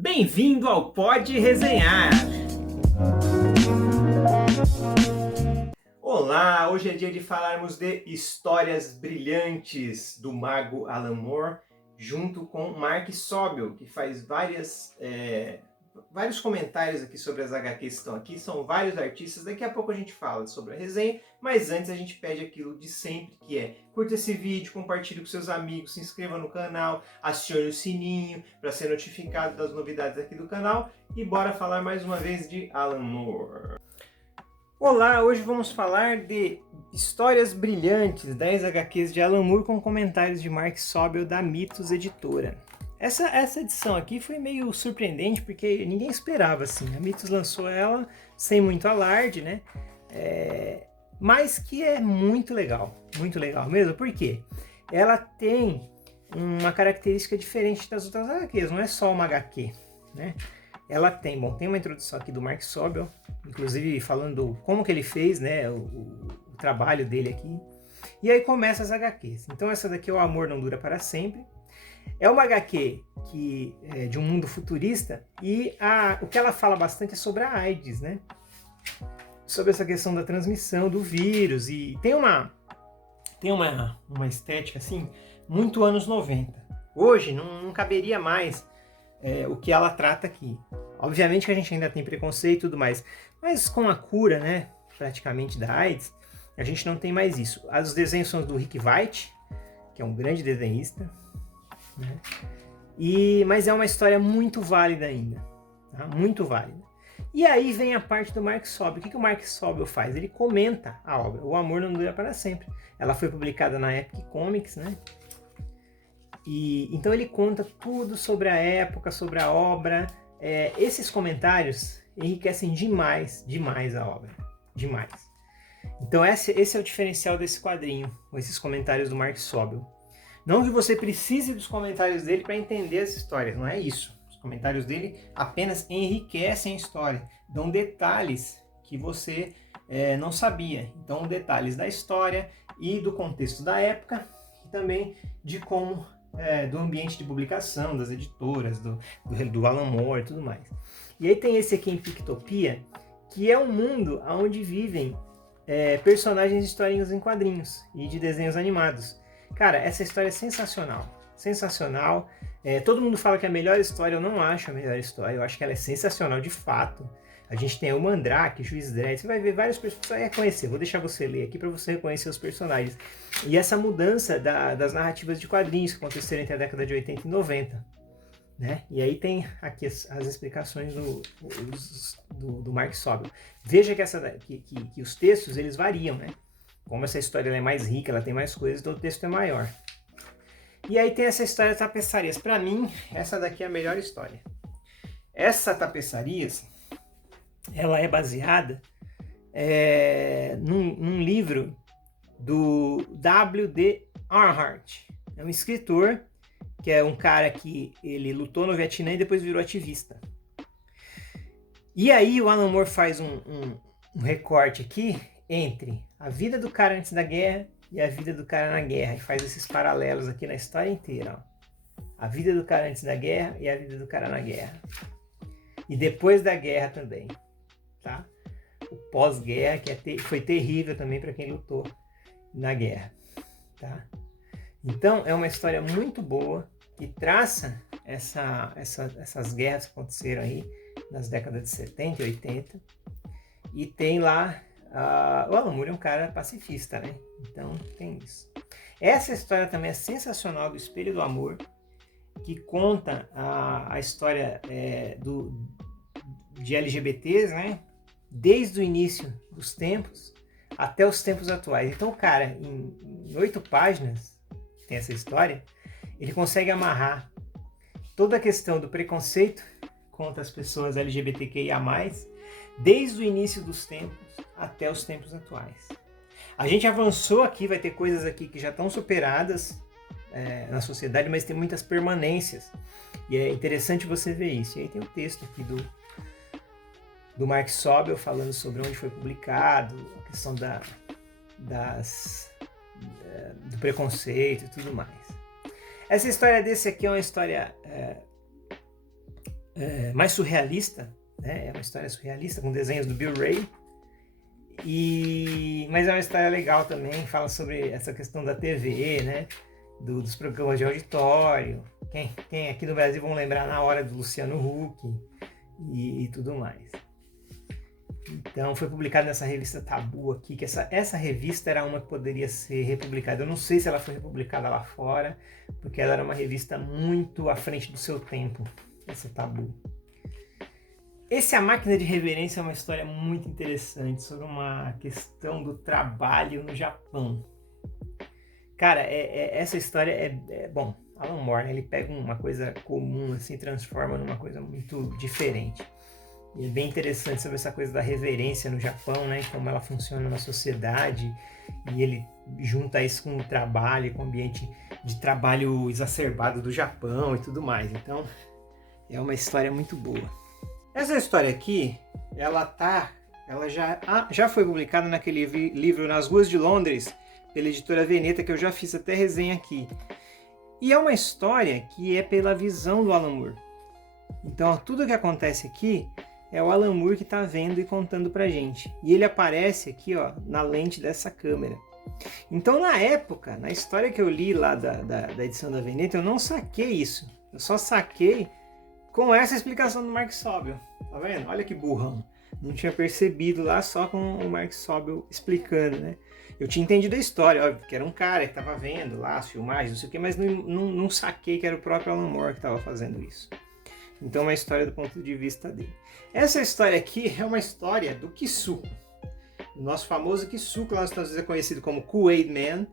Bem-vindo ao Pode Resenhar! Olá, hoje é dia de falarmos de histórias brilhantes do mago Alan Moore, junto com Mark Sobel, que faz vários comentários aqui sobre as HQs que estão aqui. São vários artistas, daqui a pouco a gente fala sobre a resenha, mas antes a gente pede aquilo de sempre, que é: curta esse vídeo, compartilhe com seus amigos, se inscreva no canal, acione o sininho para ser notificado das novidades aqui do canal e bora falar mais uma vez de Alan Moore. Olá, hoje vamos falar de histórias brilhantes, 10 HQs de Alan Moore com comentários de Mark Sobel da Mitos Editora. Essa edição aqui foi meio surpreendente porque ninguém esperava assim. A Mitos lançou ela sem muito alarde, né? Mas que é muito legal mesmo. Por quê? Ela tem uma característica diferente das outras HQs, não é só uma HQ, né? Ela tem uma introdução aqui do Mark Sobel, inclusive falando como que ele fez, né, o trabalho dele aqui. E aí começa as HQs. Então essa daqui é O Amor Não Dura Para Sempre. É uma HQ que é de um mundo futurista e o que ela fala bastante é sobre a AIDS, né? Sobre essa questão da transmissão do vírus. E tem uma estética assim, muito anos 90. Hoje não caberia mais o que ela trata aqui. Obviamente que a gente ainda tem preconceito e tudo mais, mas com a cura, né, praticamente da AIDS, a gente não tem mais isso. Os desenhos são do Rick Veitch, que é um grande desenhista, né? Mas é uma história muito válida ainda, tá? Muito válida. E aí vem a parte do Mark Sobel. O que o Mark Sobel faz? Ele comenta a obra. O Amor Não Dura Para Sempre. Ela foi publicada na Epic Comics, né? Então ele conta tudo sobre a época, sobre a obra. Esses comentários enriquecem demais a obra. Demais. Então esse é o diferencial desse quadrinho, com esses comentários do Mark Sobel. Não que você precise dos comentários dele para entender as histórias, não é isso. Os comentários dele apenas enriquecem a história, dão detalhes que você não sabia. Então detalhes da história e do contexto da época e também de como do ambiente de publicação, das editoras, do Alan Moore e tudo mais. E aí tem esse aqui em Pictopia, que é um mundo onde vivem personagens de historinhas em quadrinhos e de desenhos animados. Cara, essa história é sensacional. Sensacional. Todo mundo fala que é a melhor história, eu não acho a melhor história, eu acho que ela é sensacional de fato. A gente tem o Mandrake, Juiz Dredd, você vai ver vários personagens, você vai reconhecer, vou deixar você ler aqui para você reconhecer os personagens. E essa mudança das narrativas de quadrinhos que aconteceram entre a década de 80 e 90. Né? E aí tem aqui as explicações do Mark Sobel. Veja que os textos eles variam, né? Como essa história é mais rica, ela tem mais coisas, então o texto é maior. E aí tem essa história de tapeçarias. Para mim, essa daqui é a melhor história. Essa tapeçarias, ela é baseada num livro do W.D. Arnhart. É um escritor, que é um cara que ele lutou no Vietnã e depois virou ativista. E aí o Alan Moore faz um recorte aqui entre a vida do cara antes da guerra e a vida do cara na guerra. E faz esses paralelos aqui na história inteira. Ó. A vida do cara antes da guerra e a vida do cara na guerra. E depois da guerra também. Tá? O pós-guerra, que foi terrível também para quem lutou na guerra. Tá? Então é uma história muito boa que traça essas guerras que aconteceram aí nas décadas de 70 e 80. E tem lá o Alan Moore é um cara pacifista, né? Então tem isso. Essa história também é sensacional, do Espelho do Amor, que conta a história de LGBTs, né? Desde o início dos tempos até os tempos atuais. Então o cara, em 8 páginas, tem essa história, ele consegue amarrar toda a questão do preconceito contra as pessoas LGBTQIA+, desde o início dos tempos até os tempos atuais. A gente avançou aqui, vai ter coisas aqui que já estão superadas na sociedade, mas tem muitas permanências. E é interessante você ver isso. E aí tem o texto aqui do Mark Sobel falando sobre onde foi publicado, a questão do preconceito e tudo mais. Essa história desse aqui é uma história mais surrealista, né? É uma história surrealista com desenhos do Bill Ray. Mas é uma história legal também, fala sobre essa questão da TV, né? Dos programas de auditório. Quem aqui no Brasil vão lembrar na hora do Luciano Huck e tudo mais. Então foi publicado nessa revista Tabu aqui, que essa revista era uma que poderia ser republicada. Eu não sei se ela foi republicada lá fora, porque ela era uma revista muito à frente do seu tempo, essa Tabu. A Máquina de Reverência é uma história muito interessante sobre uma questão do trabalho no Japão. Cara, essa história bom, Alan Moore, né, ele pega uma coisa comum assim, e transforma numa coisa muito diferente. E é bem interessante sobre essa coisa da reverência no Japão, né, como ela funciona na sociedade, e ele junta isso com o trabalho, com o ambiente de trabalho exacerbado do Japão e tudo mais. Então, é uma história muito boa. Essa história aqui, ela já foi publicada naquele livro Nas Ruas de Londres, pela editora Veneta, que eu já fiz até resenha aqui. E é uma história que é pela visão do Alan Moore. Então, tudo que acontece aqui é o Alan Moore que está vendo e contando pra gente. E ele aparece aqui, ó, na lente dessa câmera. Então, na época, na história que eu li lá da edição da Veneta, eu não saquei isso. Eu só saquei com essa explicação do Mark Sobel. Tá vendo? Olha que burrão. Não tinha percebido lá, só com o Mark Sobel explicando, né? Eu tinha entendido a história, óbvio, que era um cara que estava vendo lá as filmagens, não sei o quê, mas não saquei que era o próprio Alan Moore que estava fazendo isso. Então é uma história do ponto de vista dele. Essa história aqui é uma história do Kisuko. O nosso famoso Kisuko, lá nos Estados Unidos é conhecido como Kool-Aid Man,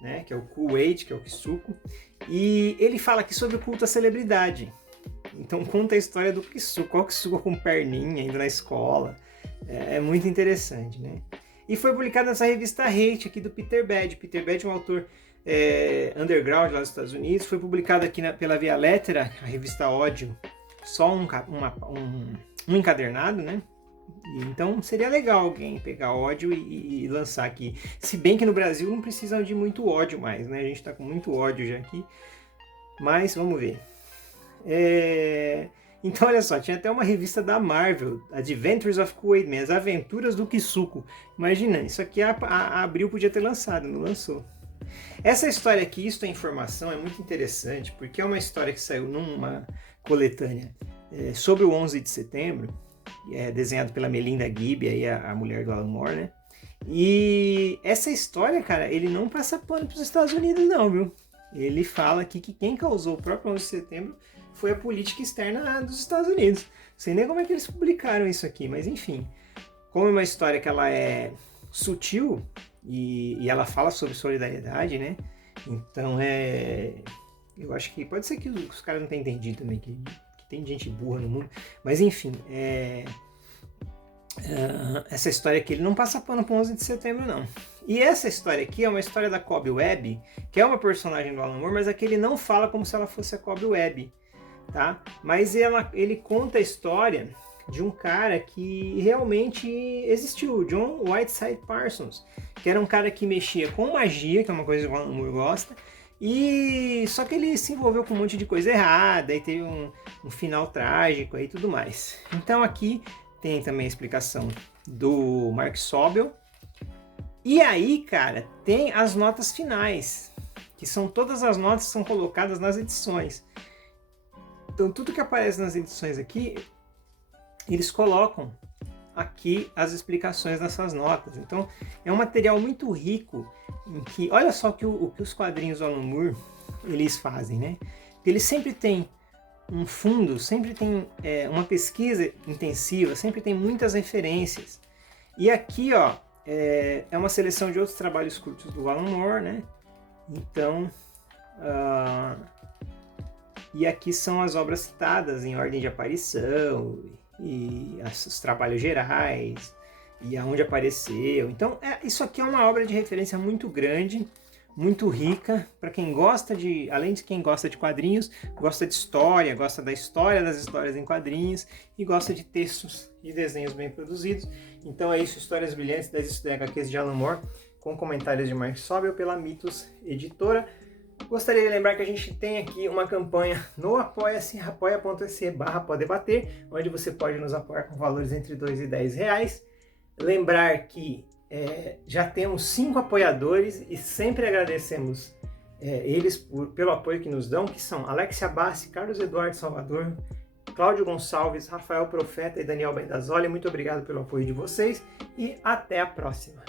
né? Que é o Kool-Aid, que é o Kisuko. E ele fala aqui sobre o culto à celebridade. Então conta a história do Kisuko, o Kisuko com perninha, indo na escola. É muito interessante, né? E foi publicado nessa revista Hate aqui do Peter Bede. Peter Bede é um autor underground lá dos Estados Unidos. Foi publicado aqui pela Via Lettera, a revista Ódio. Só um encadernado, né? Então seria legal alguém pegar Ódio e lançar aqui. Se bem que no Brasil não precisa de muito ódio mais, né? A gente tá com muito ódio já aqui. Mas vamos ver. Então olha só, tinha até uma revista da Marvel, Adventures of Kool-Aid Man, As Aventuras do Kisuko. Imagina, isso aqui a Abril podia ter lançado, não lançou. Essa história aqui, Isto é Informação, é muito interessante, porque é uma história que saiu numa coletânea sobre o 11 de setembro, desenhado pela Melinda Gibb, aí a mulher do Alan Moore, né? E essa história, cara, ele não passa pano para os Estados Unidos não, viu? Ele fala aqui que quem causou o próprio 11 de setembro foi a política externa dos Estados Unidos. Não sei nem como é que eles publicaram isso aqui, mas enfim. Como é uma história que ela é sutil e ela fala sobre solidariedade, né? Então eu acho que pode ser que os caras não tenham entendido também, que tem gente burra no mundo. Mas enfim, essa história aqui, ele não passa pano para o 11 de setembro, não. E essa história aqui é uma história da Cobweb, que é uma personagem do Alan Moore, mas aqui ele não fala como se ela fosse a Cobweb, tá? Mas ele conta a história de um cara que realmente existiu, John Whiteside Parsons, que era um cara que mexia com magia, que é uma coisa que o Alan Moore gosta, e só que ele se envolveu com um monte de coisa errada, e teve um final trágico e tudo mais. Então aqui tem também a explicação do Mark Sobel. E aí, cara, tem as notas finais, que são todas as notas que são colocadas nas edições. Então, tudo que aparece nas edições aqui, eles colocam aqui as explicações dessas notas. Então, é um material muito rico, em que, olha só o que os quadrinhos do Alan Moore, eles fazem, né? Eles sempre têm um fundo, sempre tem uma pesquisa intensiva, sempre tem muitas referências. E aqui, ó, é uma seleção de outros trabalhos curtos do Alan Moore, né? Então, e aqui são as obras citadas em ordem de aparição e os trabalhos gerais e aonde apareceu. Então, isso aqui é uma obra de referência muito grande, muito rica, para quem gosta além de quem gosta de quadrinhos, gosta de história, gosta da história das histórias em quadrinhos e gosta de textos e desenhos bem produzidos. Então é isso, Histórias Brilhantes das HQs de Alan Moore, com comentários de Mark Sobel pela Mitos Editora. Gostaria de lembrar que a gente tem aqui uma campanha no Apoia-se, apoia.se/podebater, onde você pode nos apoiar com valores entre R$ 2 e R$ 10. Lembrar que já temos 5 apoiadores e sempre agradecemos eles pelo apoio que nos dão, que são Alexia Bassi, Carlos Eduardo Salvador, Cláudio Gonçalves, Rafael Profeta e Daniel Bendazoli. Muito obrigado pelo apoio de vocês e até a próxima.